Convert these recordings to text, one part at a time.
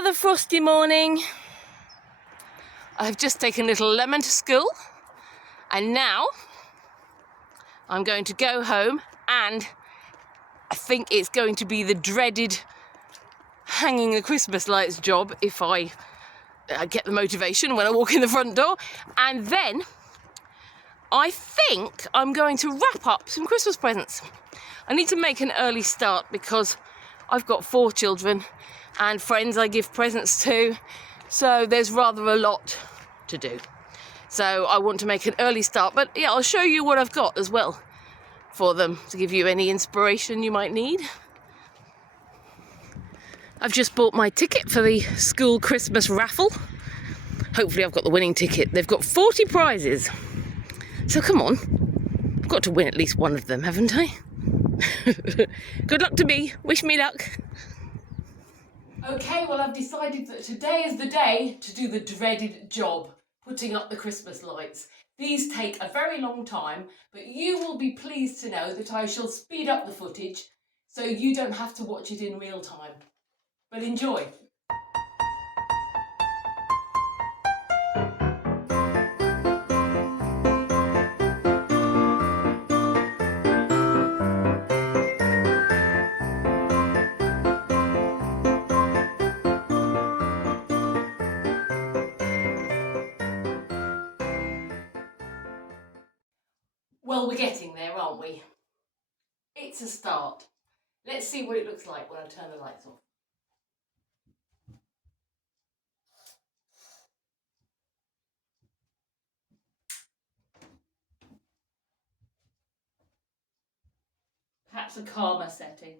Another frosty morning. I've just taken little Lemon to school and now I'm going to go home, and I think it's going to be the dreaded hanging the Christmas lights job if I get the motivation when I walk in the front door. And then I think I'm going to wrap up some Christmas presents. I need to make an early start because I've got 4 children and friends I give presents to, so there's rather a lot to do. So I want to make an early start, but yeah, I'll show you what I've got as well for them to give you any inspiration you might need. I've just bought my ticket for the school Christmas raffle. Hopefully I've got the winning ticket. They've got 40 prizes. So come on, I've got to win at least one of them, haven't I? Good luck to me, wish me luck. Okay, well I've decided that today is the day to do the dreaded job, putting up the Christmas lights. These take a very long time, but you will be pleased to know that I shall speed up the footage so you don't have to watch it in real time. But enjoy. Well, we're getting there, aren't we? It's a start. Let's see what it looks like when I turn the lights off. Perhaps a calmer setting.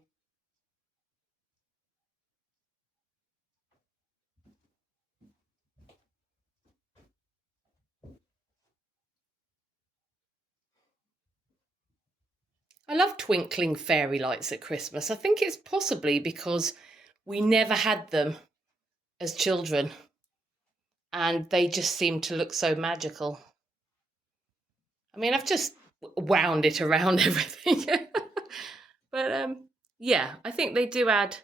I love twinkling fairy lights at Christmas. I think it's possibly because we never had them as children and they just seem to look so magical. I mean, I've just wound it around everything. But yeah, I think they do add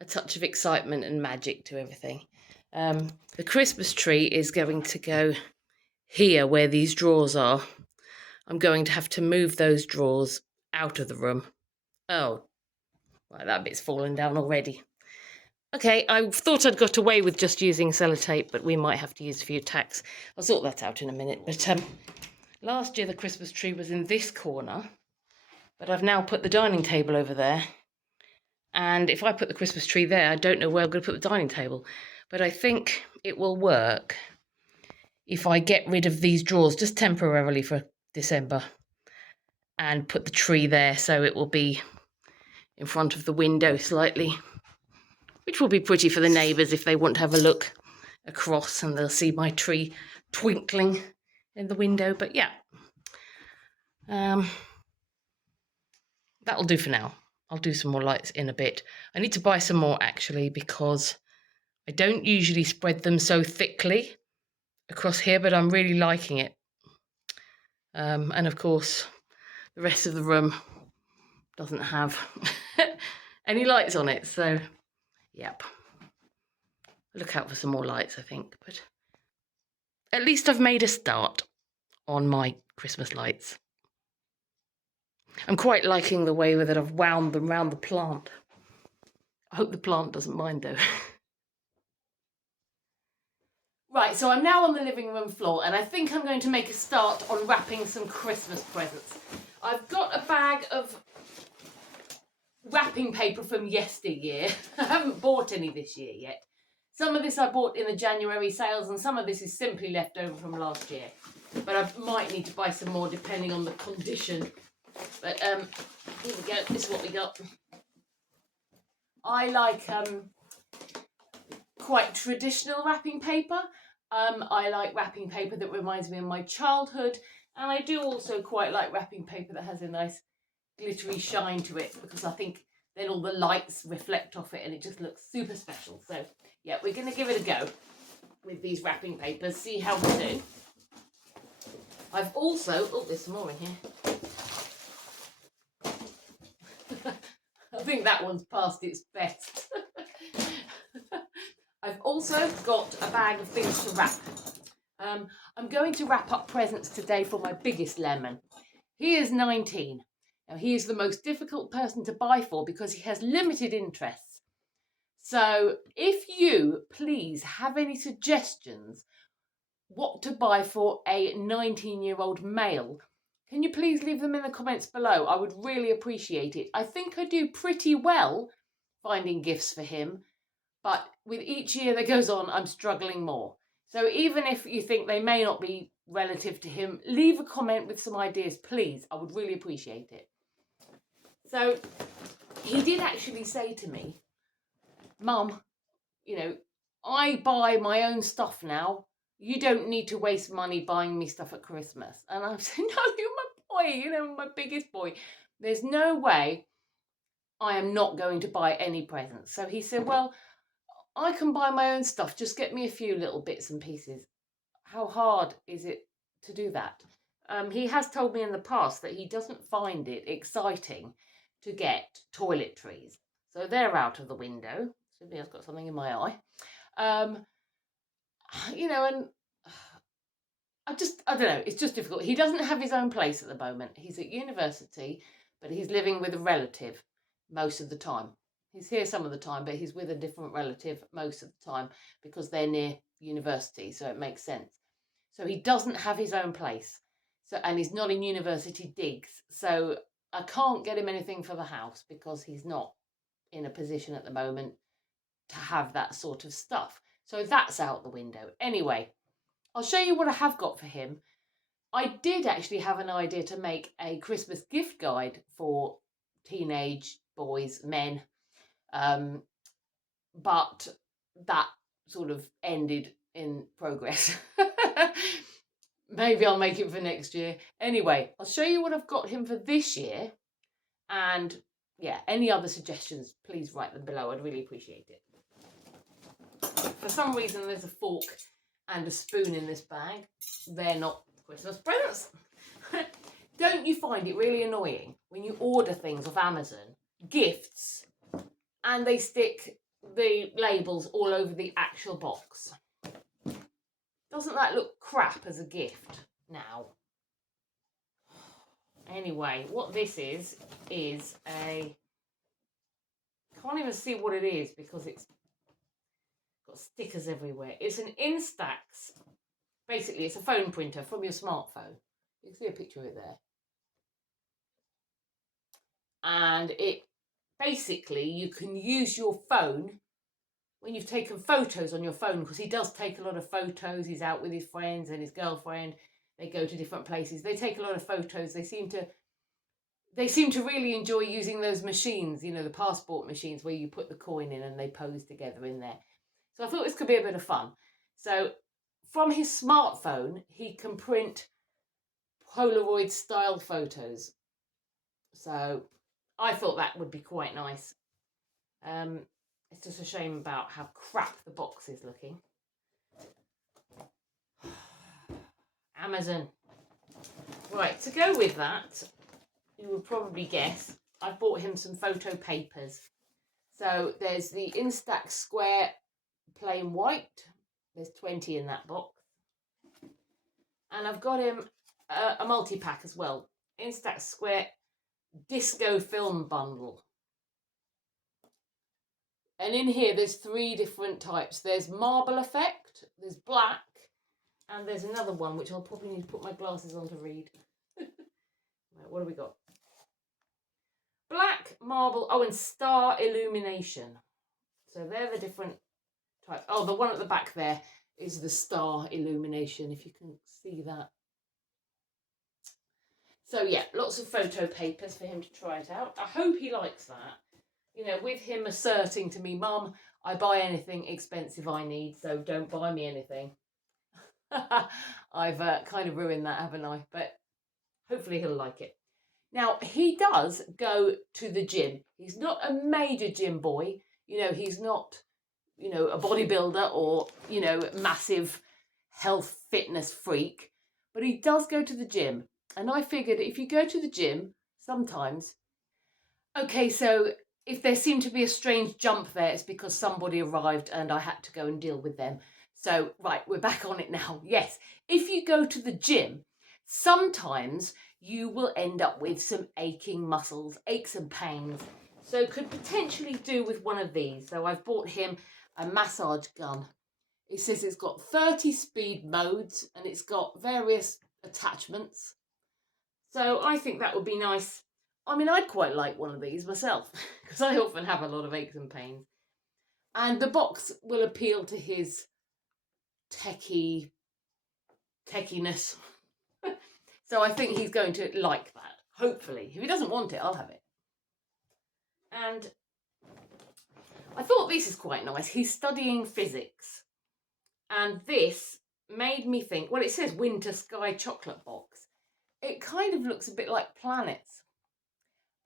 a touch of excitement and magic to everything. The Christmas tree is going to go here where these drawers are. I'm going to have to move those drawers out of the room. Oh, right, that bit's fallen down already. Okay, I thought I'd got away with just using sellotape, but we might have to use a few tacks. I'll sort that out in a minute. But last year the Christmas tree was in this corner, but I've now put the dining table over there. And if I put the Christmas tree there, I don't know where I'm going to put the dining table. But I think it will work if I get rid of these drawers just temporarily for December and put the tree there so it will be in front of the window slightly, which will be pretty for the neighbours if they want to have a look across and they'll see my tree twinkling in the window. But yeah, that'll do for now. I'll do some more lights in a bit. I need to buy some more actually because I don't usually spread them so thickly across here, but I'm really liking it. And of course, the rest of the room doesn't have any lights on it, so yep. Look out for some more lights, I think, but at least I've made a start on my Christmas lights. I'm quite liking the way that I've wound them round the plant. I hope the plant doesn't mind though. Right, so I'm now on the living room floor and I think I'm going to make a start on wrapping some Christmas presents. I've got a bag of wrapping paper from yesteryear. I haven't bought any this year yet. Some of this I bought in the January sales and some of this is simply left over from last year. But I might need to buy some more depending on the condition. But here we go, this is what we got. I like quite traditional wrapping paper. I like wrapping paper that reminds me of my childhood, and I do also quite like wrapping paper that has a nice glittery shine to it because I think then all the lights reflect off it and it just looks super special. So yeah, we're going to give it a go with these wrapping papers, see how we do. I've also, oh, there's some more in here. I think that one's past its best. I've also got a bag of things to wrap. I'm going to wrap up presents today for my biggest Lemon. He is 19. Now, he is the most difficult person to buy for because he has limited interests. So if you please have any suggestions what to buy for a 19-year-old male, can you please leave them in the comments below? I would really appreciate it. I think I do pretty well finding gifts for him, but with each year that goes on, I'm struggling more. So even if you think they may not be relative to him, leave a comment with some ideas, please. I would really appreciate it. So he did actually say to me, Mum, I buy my own stuff now. You don't need to waste money buying me stuff at Christmas. And I said, no, you're my boy, my biggest boy. There's no way I am not going to buy any presents. So he said, well, I can buy my own stuff. Just get me a few little bits and pieces. How hard is it to do that? He has told me in the past that he doesn't find it exciting to get toiletries. So they're out of the window. Somebody else got something in my eye. And I don't know, it's just difficult. He doesn't have his own place at the moment. He's at university, but he's living with a relative most of the time. He's here some of the time, but he's with a different relative most of the time because they're near university, so it makes sense. So he doesn't have his own place. And he's not in university digs. So I can't get him anything for the house because he's not in a position at the moment to have that sort of stuff. So that's out the window. Anyway, I'll show you what I have got for him. I did actually have an idea to make a Christmas gift guide for teenage boys, men, but that sort of ended in progress. Maybe I'll make it for next year. Anyway, I'll show you what I've got him for this year. And yeah, any other suggestions, please write them below. I'd really appreciate it. For some reason, there's a fork and a spoon in this bag. They're not Christmas presents. Don't you find it really annoying when you order things off Amazon, gifts, and they stick the labels all over the actual box? Doesn't that look crap as a gift now? Anyway, what this is a... can't even see what it is because it's got stickers everywhere. It's an Instax. Basically, it's a phone printer from your smartphone. You can see a picture of it there. And it basically, you can use your phone when you've taken photos on your phone, because he does take a lot of photos. He's out with his friends and his girlfriend. They go to different places. They take a lot of photos. They seem to really enjoy using those machines, the passport machines where you put the coin in and they pose together in there. So I thought this could be a bit of fun. So from his smartphone, he can print Polaroid style photos. So I thought that would be quite nice. It's just a shame about how crap the box is looking. Amazon. Right, to go with that, you will probably guess, I bought him some photo papers. So there's the Instax Square plain white. There's 20 in that box. And I've got him a multi-pack as well. Instax Square Disco Film Bundle. And in here, there's 3 different types. There's marble effect, there's black, and there's another one, which I'll probably need to put my glasses on to read. Right, what have we got? Black, marble, and star illumination. So they're the different types. Oh, the one at the back there is the star illumination, if you can see that. So yeah, lots of photo papers for him to try it out. I hope he likes that. With him asserting to me, Mum, I buy anything expensive I need, so don't buy me anything. I've kind of ruined that, haven't I? But hopefully he'll like it. Now, he does go to the gym. He's not a major gym boy. He's not, a bodybuilder or, massive health fitness freak. But he does go to the gym. And I figured if you go to the gym, sometimes... Okay, so if there seemed to be a strange jump there, it's because somebody arrived and I had to go and deal with them. So, right, we're back on it now. Yes, if you go to the gym, sometimes you will end up with some aching muscles, aches and pains. So could potentially do with one of these. So I've bought him a massage gun. It says it's got 30 speed modes and it's got various attachments. So I think that would be nice. I mean, I'd quite like one of these myself because I often have a lot of aches and pains. And the box will appeal to his techiness. So I think he's going to like that, hopefully. If he doesn't want it, I'll have it. And I thought this is quite nice. He's studying physics. And this made me think, well, it says Winter Sky Chocolate Box. It kind of looks a bit like planets.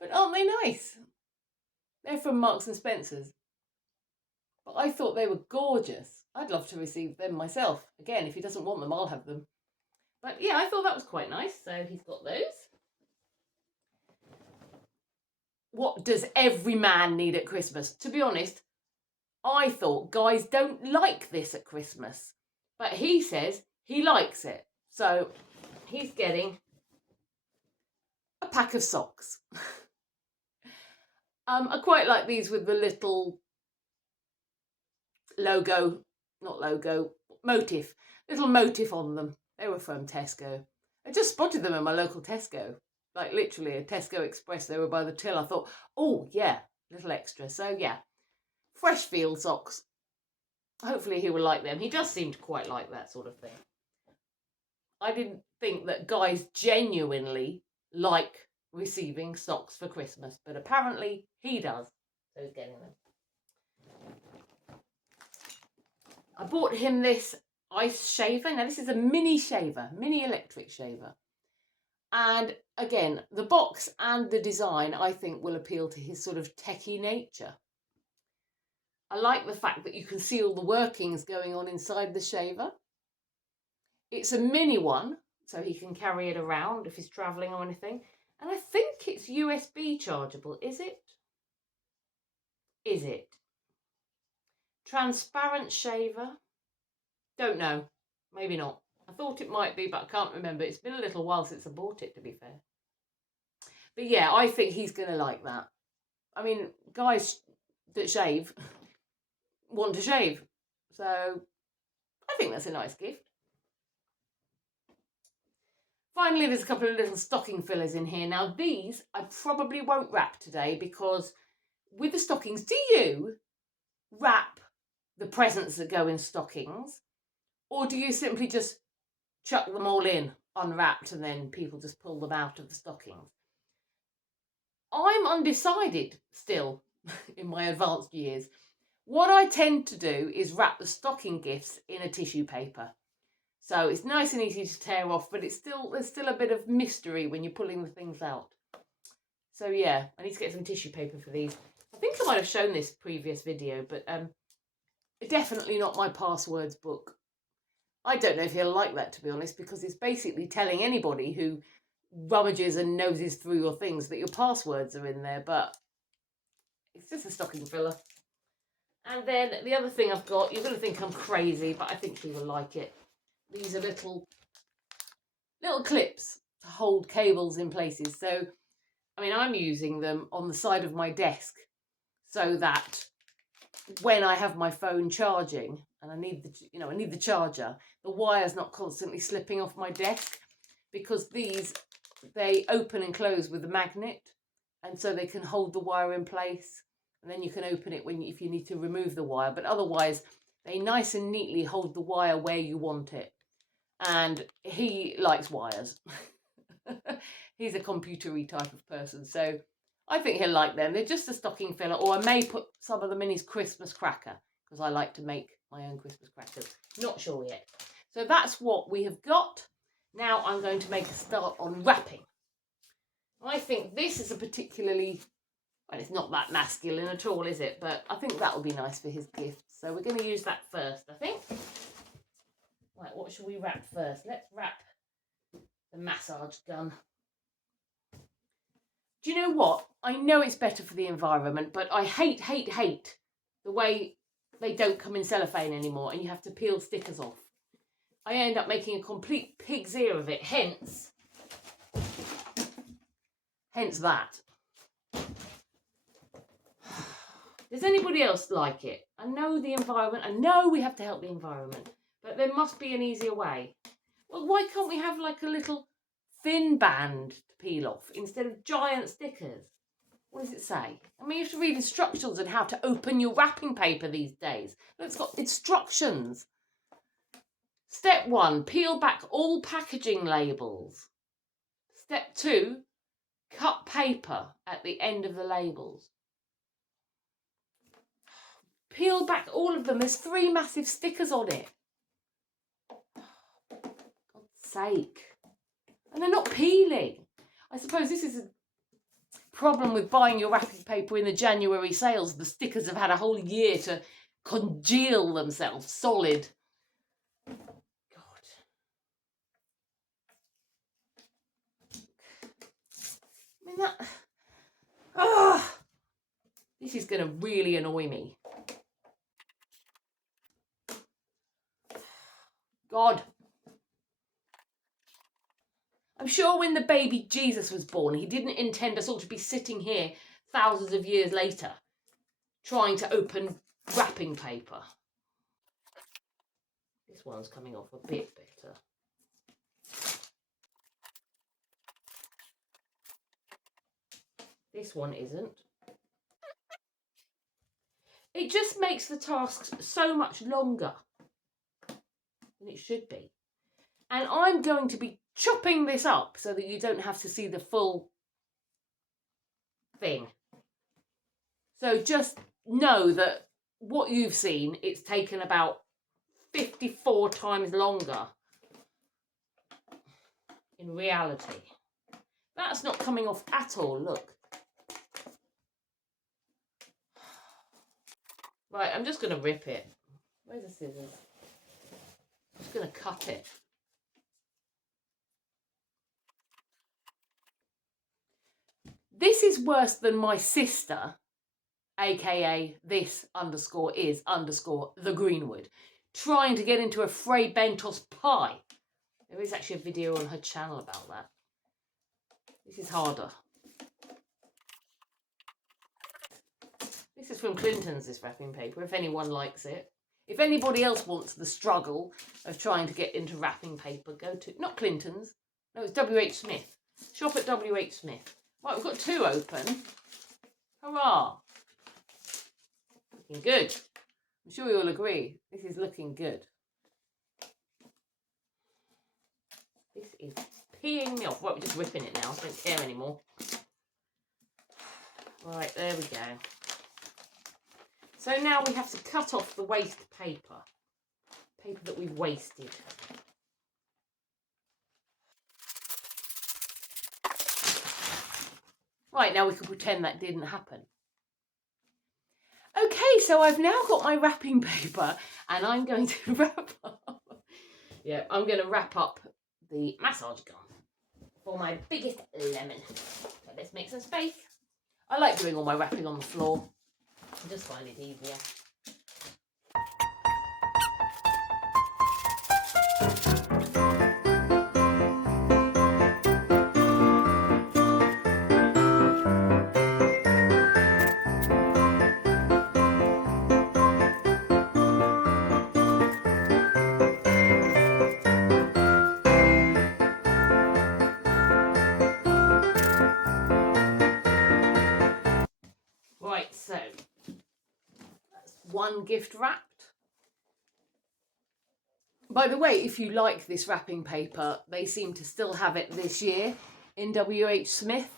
But aren't they nice? They're from Marks and Spencer's. But I thought they were gorgeous. I'd love to receive them myself. Again, if he doesn't want them, I'll have them. But yeah, I thought that was quite nice. So he's got those. What does every man need at Christmas? To be honest, I thought guys don't like this at Christmas. But he says he likes it. So he's getting a pack of socks. I quite like these with the little logo, not logo, motif, little motif on them. They were from Tesco. I just spotted them in my local Tesco, like literally a Tesco Express. They were by the till. I thought, oh yeah, little extra. So yeah, fresh field socks. Hopefully he will like them. He does seem to quite like that sort of thing. I didn't think that guys genuinely like receiving socks for Christmas, but apparently he does. So he's getting them. I bought him this ice shaver. Now this is a mini shaver, mini electric shaver. And again, the box and the design I think will appeal to his sort of techie nature. I like the fact that you can see all the workings going on inside the shaver. It's a mini one, so he can carry it around if he's travelling or anything. And I think it's USB chargeable, is it? Is it? Transparent shaver? Don't know. Maybe not. I thought it might be, but I can't remember. It's been a little while since I bought it, to be fair. But yeah, I think he's going to like that. I mean, guys that shave want to shave. So I think that's a nice gift. Finally, there's a couple of little stocking fillers in here. Now, these I probably won't wrap today because with the stockings, do you wrap the presents that go in stockings? Or do you simply just chuck them all in unwrapped and then people just pull them out of the stockings? I'm undecided still in my advanced years. What I tend to do is wrap the stocking gifts in a tissue paper. So it's nice and easy to tear off, but there's still a bit of mystery when you're pulling the things out. So yeah, I need to get some tissue paper for these. I think I might have shown this previous video, but definitely not my passwords book. I don't know if he'll like that, to be honest, because it's basically telling anybody who rummages and noses through your things that your passwords are in there, but it's just a stocking filler. And then the other thing I've got, you're going to think I'm crazy, but I think he will like it. These are little clips to hold cables in places. So, I mean, I'm using them on the side of my desk so that when I have my phone charging and I need the charger, the wire's not constantly slipping off my desk, because they open and close with a magnet, and so they can hold the wire in place, and then you can open it if you need to remove the wire, but otherwise they nice and neatly hold the wire where you want it. And he likes wires. He's a computery type of person, so I think he'll like them. They're just a stocking filler, or I may put some of them in his Christmas cracker, because I like to make my own Christmas crackers. Not sure yet. So that's what we have got. Now I'm going to make a start on wrapping. I think this is a particularly, well, it's not that masculine at all, is it? But I think that will be nice for his gift. So we're going to use that first, I think. Right, what should we wrap first? Let's wrap the massage gun. Do you know what? I know it's better for the environment, but I hate the way they don't come in cellophane anymore and you have to peel stickers off. I end up making a complete pig's ear of it, hence that. Does anybody else like it? I know the environment, I know we have to help the environment, but there must be an easier way. Well, why can't we have like a little thin band to peel off instead of giant stickers? What does it say? I mean, you have to read instructions on how to open your wrapping paper these days. It's got instructions. Step 1, peel back all packaging labels. Step 2, cut paper at the end of the labels. Peel back all of them. There's 3 massive stickers on it. For God's sake. And they're not peeling. I suppose this is a problem with buying your wrapping paper in the January sales. The stickers have had a whole year to congeal themselves solid. God. I mean that. This is going to really annoy me. God. I'm sure when the baby Jesus was born, he didn't intend us all to be sitting here thousands of years later trying to open wrapping paper. This one's coming off a bit better. This one isn't. It just makes the task so much longer than it should be. And I'm going to be chopping this up so that you don't have to see the full thing. So just know that what you've seen, it's taken about 54 times longer in reality. That's not coming off at all, look. Right, I'm just going to rip it. Where's the scissors? I'm just going to cut it. This is worse than my sister, aka this underscore is underscore the Greenwood, trying to get into a Fray Bentos pie. There is actually a video on her channel about that. This is harder. This is from Clinton's, this wrapping paper, if anyone likes it. If anybody else wants the struggle of trying to get into wrapping paper, go to, not Clinton's, no, it's WH Smith. Shop at WH Smith. Right, we've got 2 open. Hurrah! Looking good. I'm sure you'll agree, this is looking good. This is peeing me off. Well, we're just ripping it now, I don't care anymore. Right, there we go. So now we have to cut off the waste paper that we've wasted. Right, now we can pretend that didn't happen. Okay, so I've now got my wrapping paper and I'm going to wrap up. Yeah, I'm going to wrap up the massage gun for my biggest lemon. So let's make some space. I like doing all my wrapping on the floor. I just find it easier. Right, so that's one gift wrapped. By the way, if you like this wrapping paper, they seem to still have it this year in WH Smith.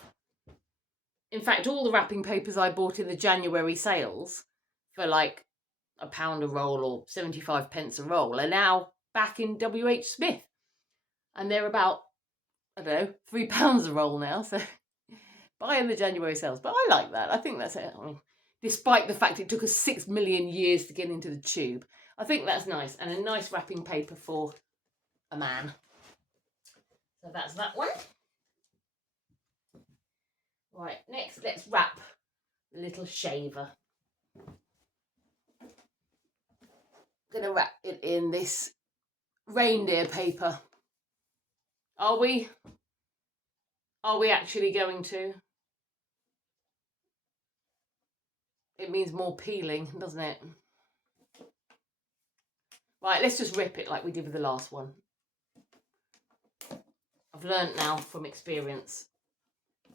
In fact, all the wrapping papers I bought in the January sales for like £1 a roll or 75 pence a roll are now back in WH Smith. And they're about, I don't know, £3 a roll now. So buy in the January sales. But I like that. I think that's it. I mean, despite the fact it took us 6 million years to get into the tube, I think that's nice. And a nice wrapping paper for a man. So that's that one. Right, next let's wrap the little shaver. I'm going to wrap it in this reindeer paper. Are we actually going to? It means more peeling, doesn't it? Right, let's just rip it like we did with the last one. I've learnt now from experience.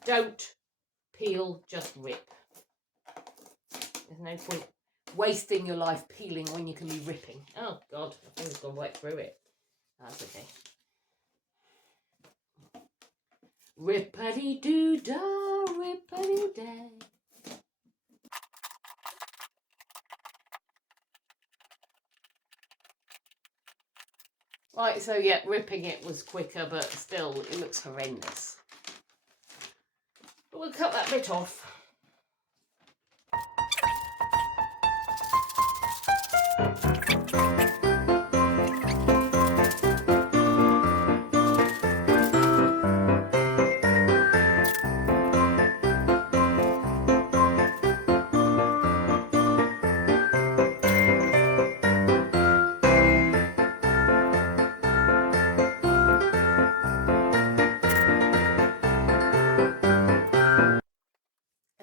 Don't peel, just rip. There's no point wasting your life peeling when you can be ripping. Oh God, I think it's gone right through it. That's okay. Rippity-doo-dah, rippity-day. Right, so yeah, ripping it was quicker, but still, it looks horrendous. But we'll cut that bit off.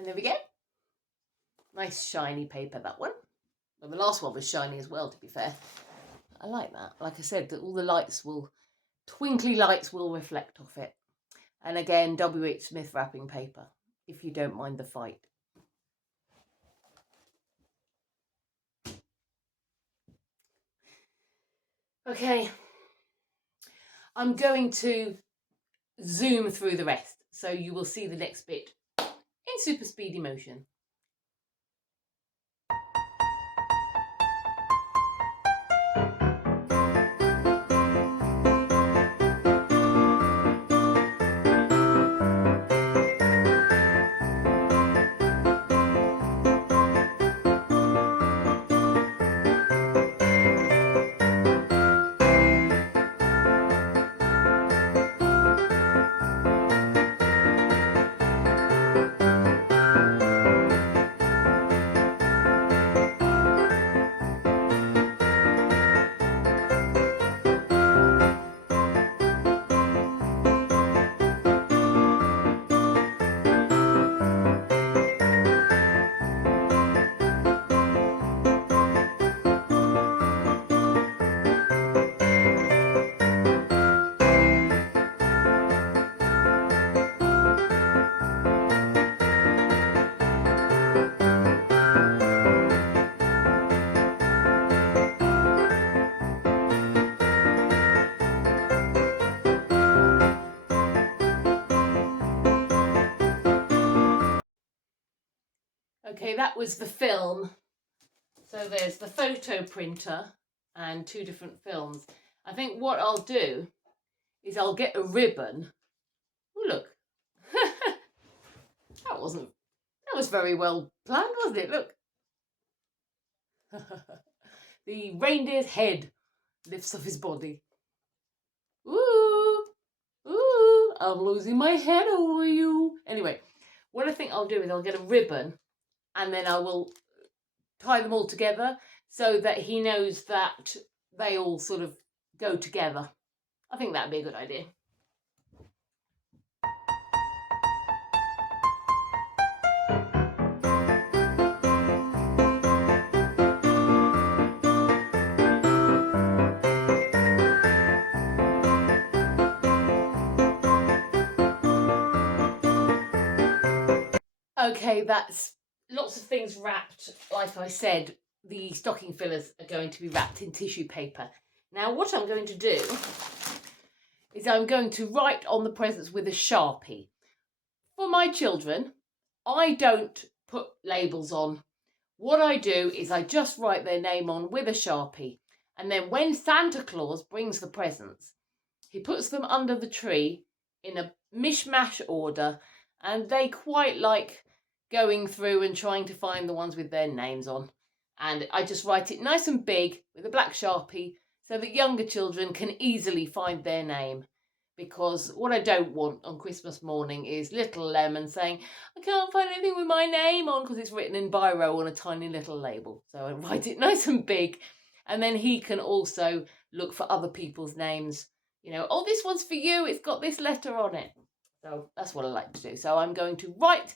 There we go. Nice shiny paper, that one. Well, the last one was shiny as well, to be fair. I like that. Like I said, that all the lights will, twinkly lights will reflect off it. And again, W.H. Smith wrapping paper, if you don't mind the fight. Okay. I'm going to zoom through the rest, so you will see the next bit in super speedy motion. Okay, that was the film. So there's the photo printer and 2 different films. I think what I'll do is I'll get a ribbon. Oh, look. That was very well planned, wasn't it? Look. The reindeer's head lifts off his body. Ooh, ooh, I'm losing my head over you. Anyway, what I think I'll do is I'll get a ribbon and then I will tie them all together so that he knows that they all sort of go together. I think that'd be a good idea. Okay, that's lots of things wrapped. Like I said, the stocking fillers are going to be wrapped in tissue paper. Now, what I'm going to do is I'm going to write on the presents with a Sharpie. For my children, I don't put labels on. What I do is I just write their name on with a Sharpie. And then when Santa Claus brings the presents, he puts them under the tree in a mishmash order, and they quite like going through and trying to find the ones with their names on. And I just write it nice and big with a black Sharpie so that younger children can easily find their name. because what I don't want on Christmas morning is little Lemon saying, I can't find anything with my name on, because it's written in biro on a tiny little label. So I write it nice and big, and then he can also look for other people's names. You know, oh, this one's for you, it's got this letter on it. So that's what I like to do. So I'm going to write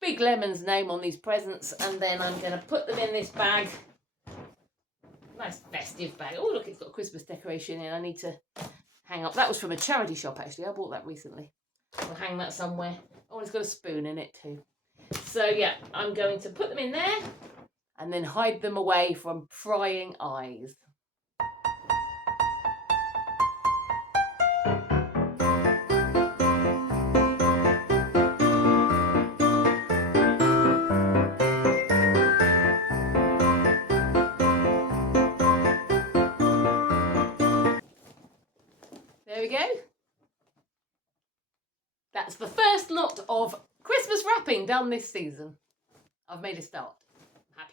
Big Lemon's name on these presents, and then I'm going to put them in this bag. Nice festive bag. Oh, look, it's got a Christmas decoration in. I need to hang up. That was from a charity shop, actually. I bought that recently. I'll hang that somewhere. Oh, it's got a spoon in it too. So yeah, I'm going to put them in there and then hide them away from prying eyes. There we go. That's the first lot of Christmas wrapping done this season. I've made a start.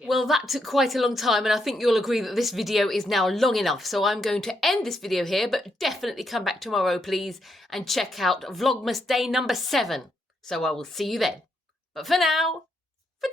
Well, that took quite a long time, and I think you'll agree that this video is now long enough. So I'm going to end this video here, but definitely come back tomorrow, please, and check out Vlogmas day number 7. So I will see you then. But for now, for